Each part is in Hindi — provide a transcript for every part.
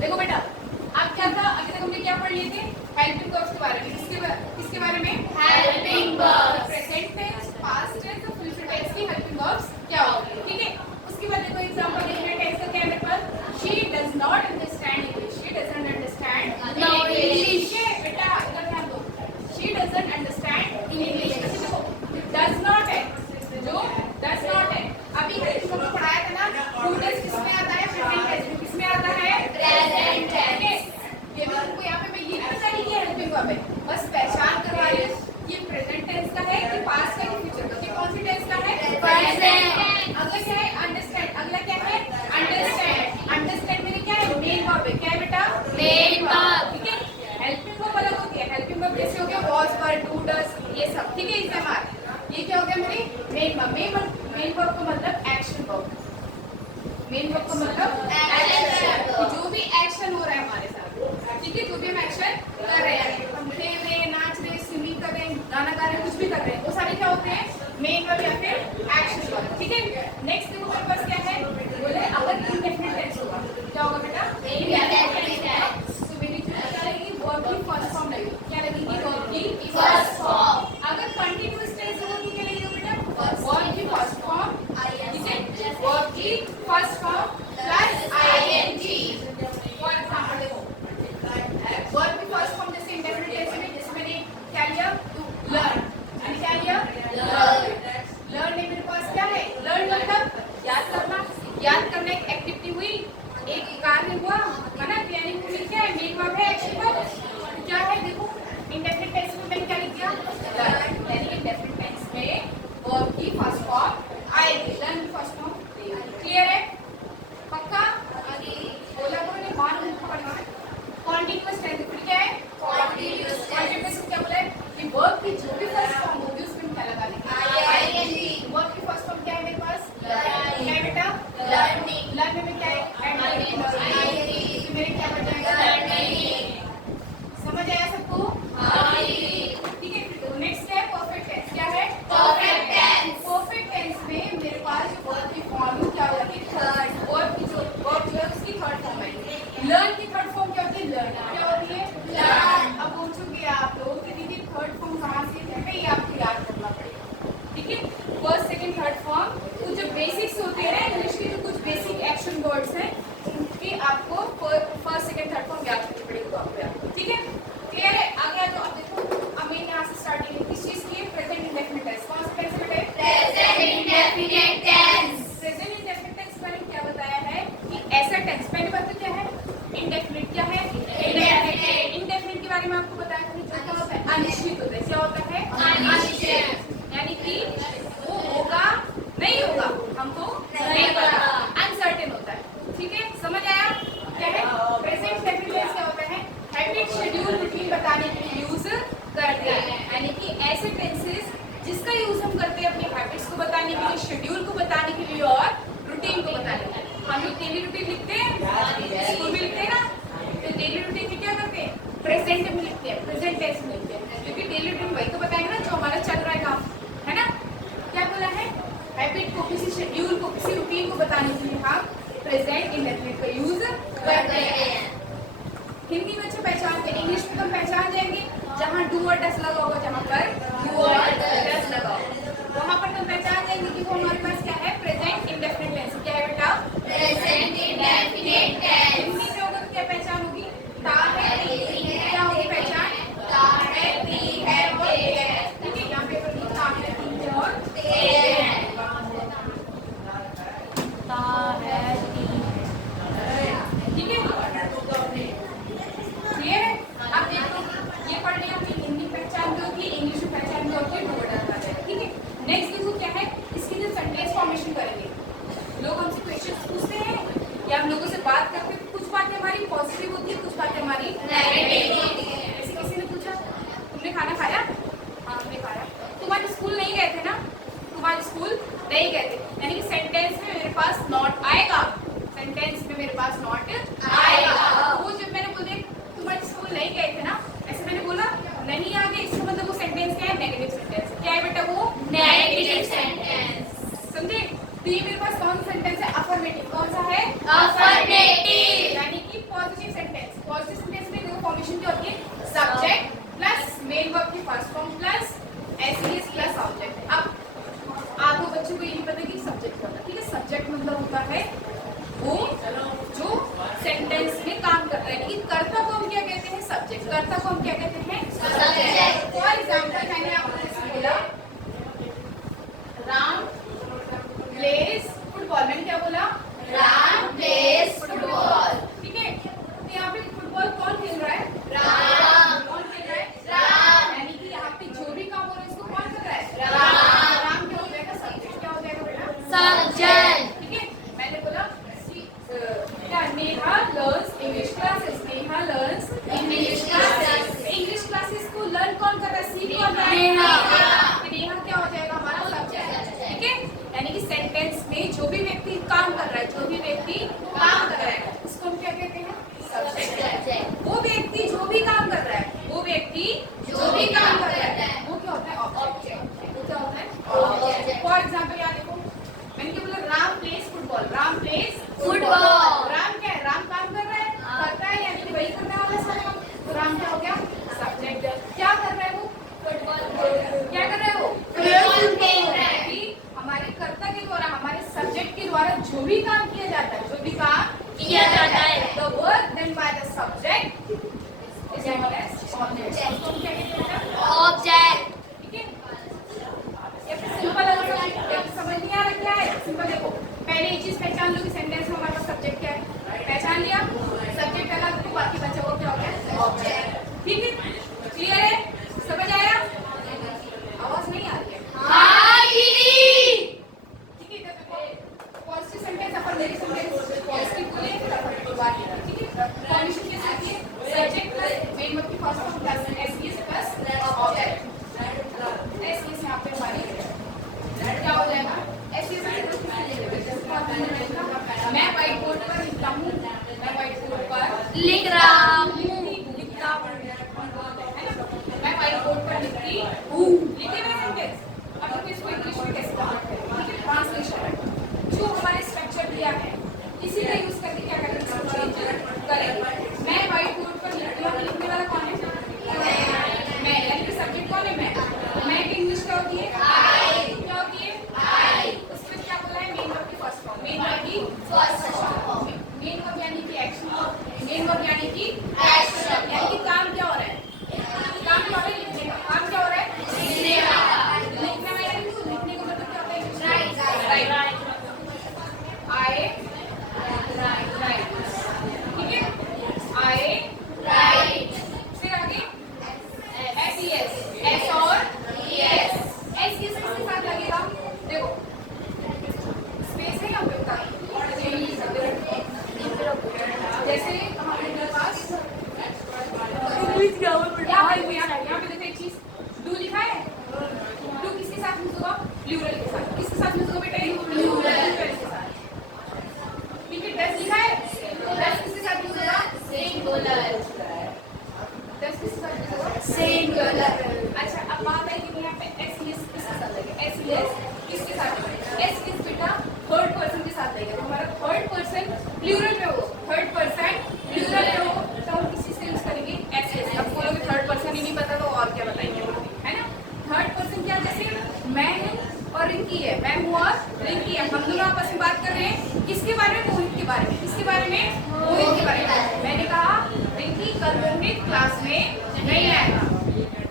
देखो बेटा, आप क्या था अभी तक हमने क्या पढ़ लिए थे? हेल्पिंग वर्ब्स के बारे में। किसके बारे में? Helping verbs. Present tense, past tense और फ्यूचर टेंस की हेल्पिंग वर्ब्स क्या होती है, ठीक है? उसके बाद देखो एग्जांपल देखिए टेंस का क्या है मेरे पास? She does not understand English. She doesn't understand English. ये बेटा इधर ध्यान दो। She doesn't understand English. अच्छा देखो, डज नॉट है, जो डज नॉट है अभी हेल्पिंग वर्ब पढ़ाया था ना, डू डज किसमें आता है? प्रेजेंट टेंस में। किसमें आता है? Present tense. ये भी तुमको यहाँ पे मैं ये नहीं बता रही कि हेल्पिंग वर्ब है, बस पहचान करवा रही हूँ ये प्रेजेंट टेंस का है कि पास्ट का कि फ्यूचर का। ये कौन सी टेंस का है? प्रेजेंट। अगला क्या है? अंडरस्टैंड। अगला क्या है? अंडरस्टैंड। अंडरस्टैंड में क्या है? मेन वर्ब है। क्या है बेटा? Main verb. ठीक है। हेल्पिंग वर्ब अलग होती है। हेल्पिंग वर्ब जैसे हो गया वॉज, वर, डू, डज, ये सब, ठीक है? इस्तेमाल ये क्या हो गया मेरी मेन वर्ब। मेन वर्ब का मतलब एक्शन वर्ब। मेन वर्ब का मतलब एक्शन, जो भी एक्शन हो रहा है हमारे साथ, ठीक है? जो भी हम एक्शन कर रहे हैं, हम खेल रहे हैं, नाच रहे हैं, स्विमिंग कर रहे हैं, गाना गा रहे हैं, कुछ भी कर रहे हैं, वो सारे क्या होते हैं? मेन वर्ब या फिर एक्शन वर्ब, ठीक है? नेक्स्ट देखो मेरे पास क्या है? बोले अगर इंडेफिनिट टेंस होगा, क्या होगा बेटा? Indefinite tense. तो मेरी चीज क्या लगेगी? वर्ब की फर्स्ट फॉर्म लगेगी। क्या लगेगी? वर्ब की फर्स्ट फॉर्म। अगर कंटीन्यूअस टेंस होगा तो क्या लगेगा बेटा? वर्ब की फर्स्ट फॉर्म, ठीक है? वर्ब की first form plus ING. For example देखो, वर्ब की फर्स्ट फॉर्म जैसे इंडेफिनिट टेंस में, जैसे मैंने क्या लिया? To learn. मैंने क्या लिया? लर्न ने मेरे पास क्या है? लर्न मतलब याद करना। याद करना एक एक्टिविटी हुई, एक कार्य हुआ, है ना? यानी वो क्या है? मेन वर्ब है, एक्शन वर्ब क्या है? देखो इंडेफिनिट टेंस में मैंने क्या लिख दिया? लर्न। यानी इंडेफिनिट टेंस में वर्ब की फर्स्ट फॉर्म आएगी। लर्न की फर्स्ट फॉर्म। क्लियर है? पक्का? बोला करो नहीं, मान नहीं पकड़ना। कॉन्टिन्यूअस टेंस फिर क्या है? कॉन्टिन्यूअस कॉन्टिन्यूअस क्या बोला है कि वर्ब की जो भी फर्स्ट फॉर्म होगी उसमें क्या लगा देंगे? आईएनजी। वर्ब की फर्स्ट फॉर्म क्या है मेरे पास? लर्निंग। क्या है बेटा? लर्निंग। लर्न में क्या है? आईएनजी। तो मेरे क्या बन जाएगा? लर्निंग। समझ आया सबको? हाँ। ठीक है। फिर नेक्स्ट क्या है? Perfect tense. क्या है? Perfect tense. परफेक्ट टेंस में मेरे पास जो वर्ब की फॉर्म है क्या होती है? थर्ड। वर्ब की जो है उसकी थर्ड फॉर्म है। लर्न की थर्ड फॉर्म क्या होती है? लर्न। क्या होती है? लर्न। अब पूछोगे आप लोग कि दीदी थर्ड फॉर्म कहाँ से है? ये आपको याद करना पड़ेगा, ठीक है? फर्स्ट सेकंड थर्ड फॉर्म कुछ जो बेसिक्स होते हैं ना इंग्लिश के, जो कुछ बेसिक एक्शन वर्ड्स हैं उनकी आपको फर्स्ट सेकंड थर्ड फॉर्म याद करनी पड़ेगी, तो आपको याद, ठीक है? क्लियर है? आगे आ जाओ। अब देखो अब मैं यहाँ से स्टार्टिंग किस चीज की है? Present indefinite tense. कौन सा टेंस बेटा? Present indefinite tense. Present indefinite tense मैंने क्या बताया है कि ऐसा टेंस, पहले बात तो क्या है? इंडेफिनिट। क्या है? इंडेफिनिट। इंडेफिनिट के बारे में आपको बताया था कि जो क्या होता है? अनिश्चित होता है। क्या होता है? अनिश्चित। यानी कि वो होगा नहीं होगा हमको नहीं पता, अनसर्टेन होता है, ठीक है? समझ आया? क्या है? प्रेजेंट इंडेफिनिट टेंस क्या होता है? हैबिट, शेड्यूल, रूटीन बताने के लिए यूज करते हैं। यानी कि ऐसे टेंसेस जिसका यूज हम करते हैं अपनी हैबिट्स को बताने के लिए, शेड्यूल को बताने के लिए और रूटीन को बताने के लिए। हम लोग डेली रूटीन लिखते हैं, स्कूल में लिखते हैं ना, तो डेली रूटीन में क्या करते हैं? प्रेजेंट में लिखते हैं, प्रेजेंट टेंस में लिखते हैं, क्योंकि डेली रूटीन वही तो बताएंगे ना जो हमारा चल रहा है काम, है ना? क्या बोला है? हैबिट को, किसी शेड्यूल को, किसी रूटीन को बताने के लिए हम प्रेजेंट इंडेफिनिट का यूज करते हैं। हिंदी में अच्छे पहचानते हैं, इंग्लिश में हम पहचान जाएंगे जहाँ डू और डस लगा होगा, जहाँ पर डू और डस लगा होगा वहाँ पर हम पहचान जाएंगे कि वो हमारे पास क्या है? Present indefinite tense. क्या है बेटा? Present indefinite tense. हिंदी में होगा तो क्या पहचान होगी? ता है, क्या होगी पहचान? ता है, ती है, ते है। ठीक है, यहाँ पे ता है, ती है और ते है। ता है, ती है, ठीक है? क्लियर है? अब देखो ये पढ़ लिया हमने, हिंदी पहचान जो होती है, इंग्लिश में पहचान जो होती है, डू और डस आ जाएगा, ठीक है? नेक्स्ट देखो क्या है? इसकी जो सेंटेंस फॉर्मेशन करेंगे, लोग हमसे क्वेश्चंस पूछते हैं या हम लोगों से बात करते हैं, कुछ बातें हमारी पॉजिटिव होती है, कुछ बातें हमारी नेगेटिव होती है। जैसे किसी ने पूछा तुमने खाना खाया? हाँ हमने खाया। तुम आज स्कूल नहीं गए थे ना? तुम आज स्कूल नहीं गए थे, यानी कि सेंटेंस में मेरे पास नॉट आएगा, सेंटेंस में मेरे पास नॉट आएगा। वो जब मैंने बोल दिया तुम आज स्कूल नहीं गए थे ना, ऐसे मैंने बोला नहीं आ गए, इसका मतलब वो सेंटेंस क्या है? Negative sentence. क्या है बेटा? वो नेगेटिव सेंटेंस। समझे? तो ये मेरे पास कौन सा सेंटेंस है? अफर्मेटिव। कौन सा है? अफर्मेटिव। यानी कि पॉजिटिव करता है, यानी कि कर्ता को हम क्या कहते हैं? सब्जेक्ट। कर्ता को हम क्या कहते हैं? Subject. फॉर एग्जाम्पल मैंने आपको जैसे बोला राम प्लेज फुटबॉल। मैंने क्या बोला? Ram plays football. ठीक है, तो यहाँ पे फुटबॉल कौन खेल रहा है? Ram. कौन खेल रहा है? राम. यानी कि यहाँ पे जो भी काम हो रहा है इसको कौन कर रहा है? राम. राम क्या हो जाएगा? सब्जेक्ट। क्या हो जाएगा बेटा? Subject. ठीक है, मैंने बोला Neha learns English classes. Neha learns English classes. English classes को लर्न कौन कर रहा है? सीख कौन रहा है? नेहा. तो नेहा क्या हो जाएगा? हमारा सब्जेक्ट। ठीक है, यानी कि सेंटेंस में जो भी व्यक्ति काम कर रहा है, जो भी व्यक्ति काम कर रहा है उसको हम क्या कहते हैं? सब्जेक्ट। Subject. वो व्यक्ति जो भी काम कर रहा है, वो व्यक्ति जो भी काम कर रहा है वो क्या होता है? ऑब्जेक्ट। वो क्या होता है? Object. फॉर एग्जाम्पल यहाँ देखो, मैंने क्या बोला? Ram plays football. Ram plays Football. Ram क्या है? राम काम कर रहा है, करता है, यानी कि वही करने वाला है सारा काम। तो राम क्या हो गया? सब्जेक्ट। क्या कर रहा है वो? क्या कर रहा है वो? Football खेल रहा है. कि हमारे कर्ता के द्वारा, हमारे सब्जेक्ट के द्वारा जो भी काम किया जाता है, जो भी काम किया जाता है. the work done by the subject is known as object. उसको हम क्या कहते हैं बेटा? Object. ठीक है, ये फिर सिंपल है, ये समझ नहीं आ रहा क्या है? सिंपल देखो, पहले ये चीज पहचान लो कि सेंटेंस में हमारे पास सब्जेक्ट क्या है। पहचान लिया, सब्जेक्ट अलग तो बाकी बचा वो क्या हो गया? ऑब्जेक्ट। ठीक है, क्लियर है? समझ आया? आवाज नहीं आ रही है? हाँ दीदी. ठीक है, तो पॉजिटिव सेंटेंस अपन नेगेटिव सेंटेंस पॉजिटिव बोले फिर अपन शुरुआत करें। ठीक है, कंडीशन के साथ ये सब्जेक्ट प्लस मेन वर्ब की first form plus SES plus object. SES यहाँ पे हमारी क्या हो जाएगा? एसईएस मैं व्हाइट बोर्ड पर लिखता हूँ, मैं व्हाइट बोर्ड पर लिख रहा हूँ. लिखता हूँ, है ना? मैं व्हाइट बोर्ड पर लिखती हूँ। लिखे मैंने सेंटेंस। अब देखो इसको इंग्लिश में कैसे कन्वर्ट करें? ठीक है, ट्रांसलेशन जो हमारे स्ट्रक्चर दिया है इसी का यूज करके क्या करेंगे? इसको चेंज करेंगे। मैं व्हाइट बोर्ड पर लिखती हूँ, लिखने वाला कौन है? मैं, यानी कि सब्जेक्ट कौन है? मैं की इंग्लिश क्या होती है? क्या होती है? उसमें क्या बोला है? मेन वर्ब की फर्स्ट फॉर्म। मेन वर्ब की मेन वर्ब यानी कि एक्शन। मेन वर्ब यानी कि Action. यानी कि काम क्या हो रहा है? काम क्या हो रहा है? लिखने का। काम क्या हो रहा है? लिखने में, यानी कि लिखने का मतलब क्या होता है? राइट। आए राइट। ठीक है, आए Right. फिर आगे एस एस और Yes. एस किसके साथ लगेगा? देखो स्पेस है यहाँ पे उतना जैसे हमारे पास यहाँ पे देखो एक चीज डू लिखा है। डू किसके साथ यूज होगा? प्लूरल के साथ। किसके साथ यूज होगा बेटा? प्लूरल के साथ। ठीक है, डस लिखा है। डस किसके साथ यूज होगा? Singular. डस किसके साथ यूज होगा? Singular. अच्छा, अब बात है कि यहाँ पे एसईएस किसके साथ लगेगा? एसईएस किसके साथ लगेगा? एसईएस बेटा थर्ड पर्सन के साथ लगेगा। तो हमारा थर्ड पर्सन प्लूरल में हो, थर्ड पर्सन प्लूरल में हो तो हम किसी से यूज करेंगे? एसईएस। अब बोलोगे थर्ड पर्सन ही नहीं पता तो और क्या बताएंगे? है ना? थर्ड पर्सन क्या? जैसे मैं हूँ और रिंकी है, मैं हूँ और रिंकी है, हम दोनों आपस में बात कर रहे हैं किसके बारे में? मोहित के बारे में। किसके बारे में? मोहित के बारे में। मैंने कहा रिंकी कल मोहित क्लास में नहीं आएगा।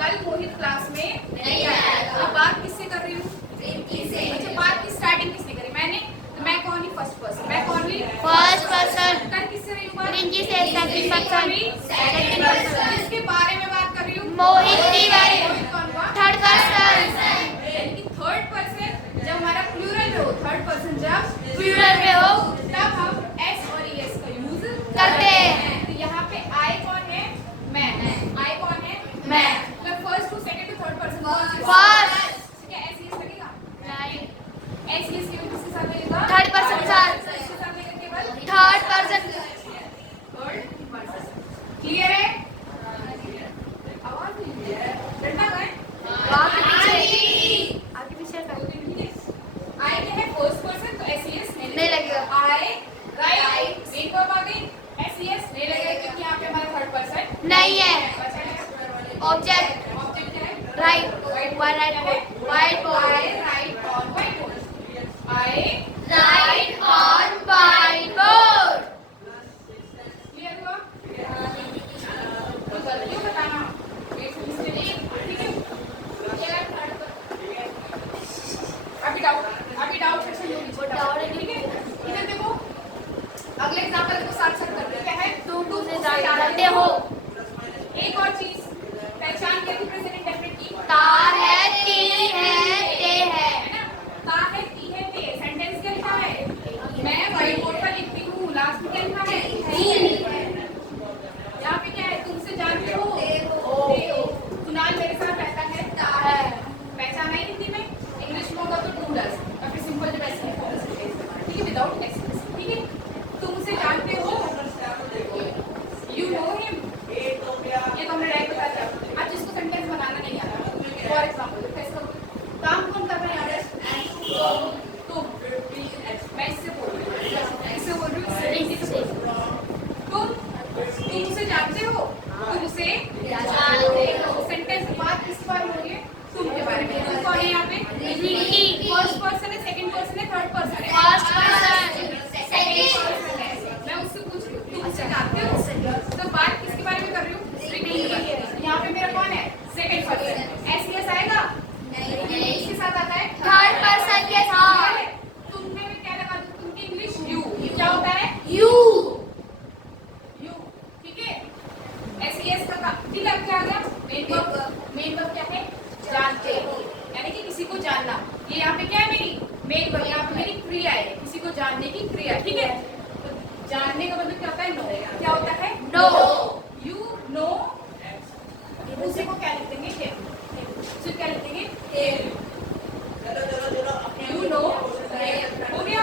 कल मोहित क्लास में नहीं आएगा. अब बात किससे कर रही हूँ? रिंकी से. अच्छा, बात की स्टार्टिंग किसने करी? मैंने। तो मैं कौन हुई? First person. मैं कौन हुई? First person. कल किससे रही हूँ बात? रिंकी से. Second person. Second person. किसके बारे में बात कर रही हूँ? मोहित तिवारी. मोहित कौन हुआ? Third person. यानी कि थर्ड पर्सन जब हमारा प्लूरल में हो, थर्ड पर्सन जब Plural में हो तब हम एस और एस का यूज करते हैं. तो यहाँ पे आई कौन है? मैं। आई कौन है? मैं. तो first to second to third person कौन सी? First. क्या एस एस लगेगा? Right. एस एस केवल किसके साथ लगेगा? Third person के साथ. किसके साथ लगेगा? केवल Third person. Third person. Clear है? आवाज नहीं है। डंडा कहाँ है? आगे पीछे कर ठीक है। आई क्या है? फर्स्ट पर्सन तो एसईएस नहीं लगेगा. आई राइट मेन वर्ब आ गई। एसईएस नहीं लगेगा क्योंकि यहाँ पे हमारा थर्ड पर्सन नहीं है. बचा Object. ऑब्जेक्ट क्या है? Right. White board. White board. I right on white board. I Write on whiteboard. Clear हुआ? को साथ साथ कर रहे क्या है तुम से जानते हो। एक और चीज पहचान क्या थी प्रेजेंट इंडेफिनिट की ता है, ती है, ते है। है ना ता है ती है ते सेंटेंस क्या लिखा है मैं व्हाइट बोर्ड पर लिखती हूँ लास्ट में क्या लिखा है यहाँ पे क्या है तुमसे जानते हो कुणाल मेरे साथ रहता है पहचाना ही हिंदी में इंग्लिश में होगा तो डू डज या फिर सिंपल जब ऐसे ठीक है विदाउट एक्सप्रेस ठीक है तुमसे जानते हो यू नो हिम ये तो हमने डायरेक्ट बता दिया अब जिसको सेंटेंस बनाना नहीं आता फॉर एग्जांपल कैसे काम कौन कर रहा है तुम मैं इससे बोल रही हूँ तुमसे जानते हो तुमसे सेंटेंस बात किस बारे में हो रही है तुम के बारे में तुम कौन है यहाँ पे फर्स्ट पर्सन है सेकंड पर्सन है थर्ड पर्सन है फर्स्ट पर्सन, सेकंड पर्सन है मैं उससे पूछ रही हूँ तुमसे जानते हो तो बात किसके बारे में कर रही हूँ यहाँ पे मेरा कौन है सेकंड पर्सन एस आएगा इसके साथ आता है थर्ड पर्सन के साथ। तुमने में क्या लगा दूँ तुमकी इंग्लिश यू क्या होता है यू यू ठीक है एस का काम ठीक है अब क्या आ गया मेन वर्ब क्या है जानते यानी कि किसी को जानना ये यहाँ पे क्या है मेरी मेन वर्ब यहाँ पे मेरी क्रिया है किसी को जानने की क्रिया ठीक है तो जानने का मतलब क्या होता है नो क्या होता है नो यू नो उसी को क्या लिख देंगे उसे क्या लिख देंगे यू नो हो गया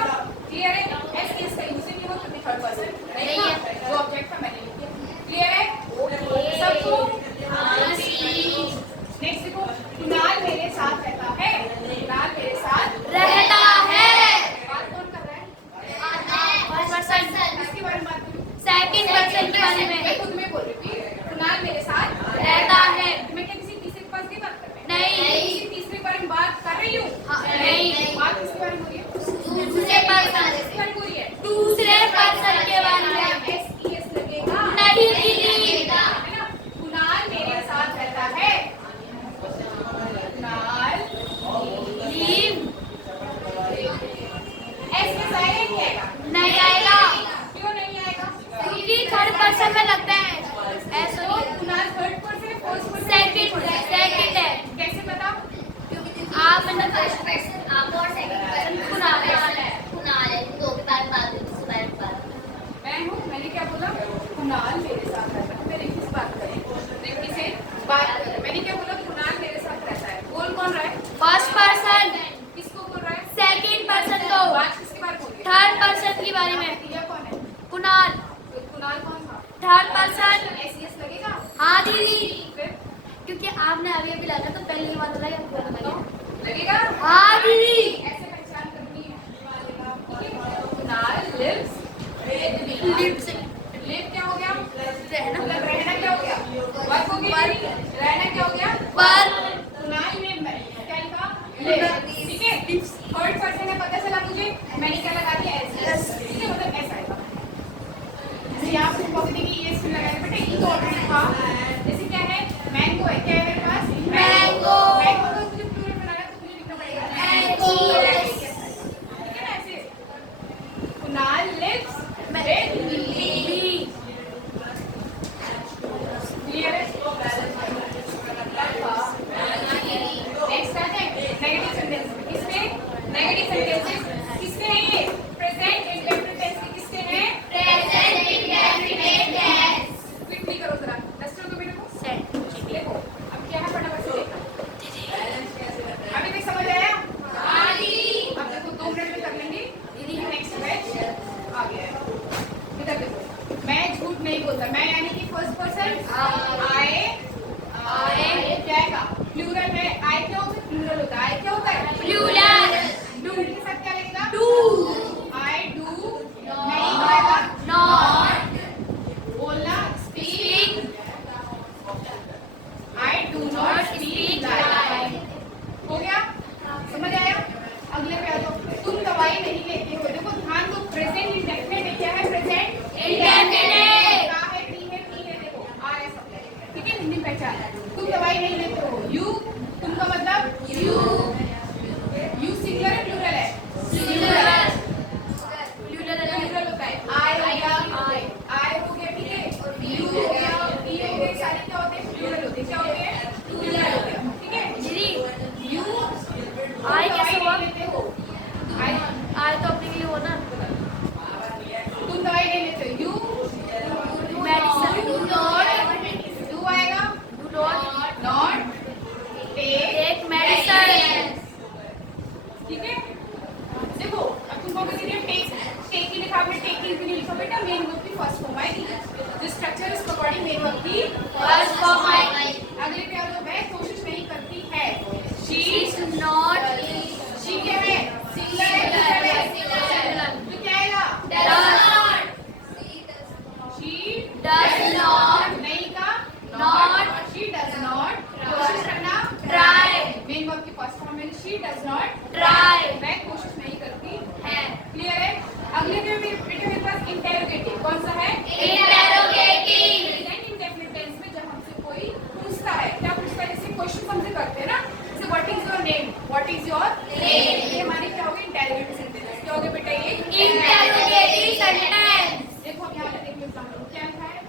क्लियर है एस का यूज नहीं हो तो थर्ड पर्सन नहीं है जो ऑब्जेक्ट था मैंने लिख दिया क्लियर है सबको नेक्स्ट देखो कुणाल मेरे साथ रहता है कुणाल मेरे साथ रहता है। बात कौन कर रहा है फर्स्ट पर्सन, किसके बारे में बात करूं सेकंड पर्सन के बारे मैं में। खुद में बोल रही थी कुणाल मेरे साथ रहता है। मैं क्या किसी तीसरे के पास नहीं बात कर रही नहीं। किसी तीसरे के बारे में बात कर रही हूँ नहीं। बात किसके बारे में हो रही है दूसरे पर्सन, किसके बारे में हो रही है दूसरे पर्सन के बारे में। एस लगेगा नहीं लगेगा। है ना कुणाल मेरे साथ रहता है कुणाल लीव एस में आएगा नहीं आएगा नहीं आएगा क्यों नहीं आएगा क्योंकि थर्ड पर्सन में लगता है ऐसा तो कुणाल थर्ड पर्सन है फोर्थ पर्सन सेकंड है। कैसे पता आप मतलब फर्स्ट पर्सन आप और सेकंड पर्सन कुणाल है दो के बारे में बात हुई किसी बारे में बात मैं हूँ मैंने क्या बोला कुणाल मेरे साथ रहता है मेरे किस बात करें किसे बात करें मैंने क्या बोला कुणाल मेरे साथ रहता है बोल कौन रहा है फर्स्ट पर्सन किसको बोल रहा है सेकंड पर्सन को बात किसके बारे में हो रही है थर्ड पर्सन के बारे में। क्रिया कौन है कुणाल तो कुणाल कौन था थर्ड पर्सन। एस लगेगा हाँ दीदी फिर क्योंकि आपने अभी लगाया तो पहले ही बात लगाया लगेगा हाँ दीदी ऐसे पहचान करनी है कुणाल लिव्स लिव क्या हो गया मतलब रहना क्या हो गया वर्क हो गया रहना क्या हो गया पर कुणाल ने क्या लिखा लिव ठीक है थर्ड पर्सन है पता चला मुझे मैंने क्या लगा दिया एस ठीक है मतलब ऐसा आएगा जैसे यहाँ पे पकड़ी की ये सुन लगाया बेटा ये तो ऑलरेडी था जैसे क्या है मैंगो है क्या है मेरे पास मैंगो मैंगो को तुझे प्लूरल बनाना तो तुझे लिखना पड़ेगा मैंगो ठीक है ना ऐसे Kunal lives with Lee clear है नेक्स्ट आ जाए नेगेटिव सेंटेंस किसमें नेगेटिव सेंटेंसेस किसके हैं ये प्रेजेंट इंडेफिनिट टेंस के किसके हैं प्रेजेंट इंडेफिनिट टेंस। क्विकली करो जरा डस्टर को मेरे को सेट देखो अब क्या है फटाफट से देखो अभी तक समझ आया हाँ दीदी अब देखो 2 मिनट में कर लेंगे दीदी नेक्स्ट बैच आ गया है इधर देखो मैं झूठ नहीं बोलता मैं यानी कि फर्स्ट पर्सन आए क्या है का प्लूरल है आई क्या होता है प्लूरल होता है आई क्या होता है प्लूरल डू के साथ क्या लगेगा डू आई डू नहीं बोलेगा नॉट बोलना speak speak I do not speak like हो गया समझ आया अगले पे आ जाओ तुम दवाई नहीं लेते हो देखो ध्यान दो प्रेजेंट इंडेफिनिट क्या है प्रेजेंट इंडेफिनिट क्या है टी है देखो आर है सब ठीक है हिंदी पहचान तुम दवाई नहीं लेते हो यू तुम का मतलब यू सिंगुलर है प्लूरल है प्लूरल प्लूरल होता है आई हो गया ही फर्स्ट फॉर माय। अगले पे आ जाओ, वह कोशिश नहीं करती है। शी नॉट शी क्या है? सिंगुलर है। तो क्या आएगा? शी डज नॉट नहीं का Not. शी डज नॉट कोशिश करना Try. मेन वर्ब की फर्स्ट फॉर्म में शी डज नॉट Try. वह कोशिश नहीं करती है क्लियर है। अगले पे बेटे मेरे पास इंटेरोगेटिव कौन सा है? Interrogating. प्रेजेंट इंडेफिनिट टेंस में जब हमसे कोई पूछता है, क्या पूछता है? जैसे क्वेश्चन हमसे करते हैं ना, जैसे what is your name, what is your Name. ये हमारी क्या होगी? Interrogative sentence. क्या होगा बेटा ये? Interrogating sentence. देखो अब यहाँ पे देखिए एग्जाम्पल क्या लिखा है?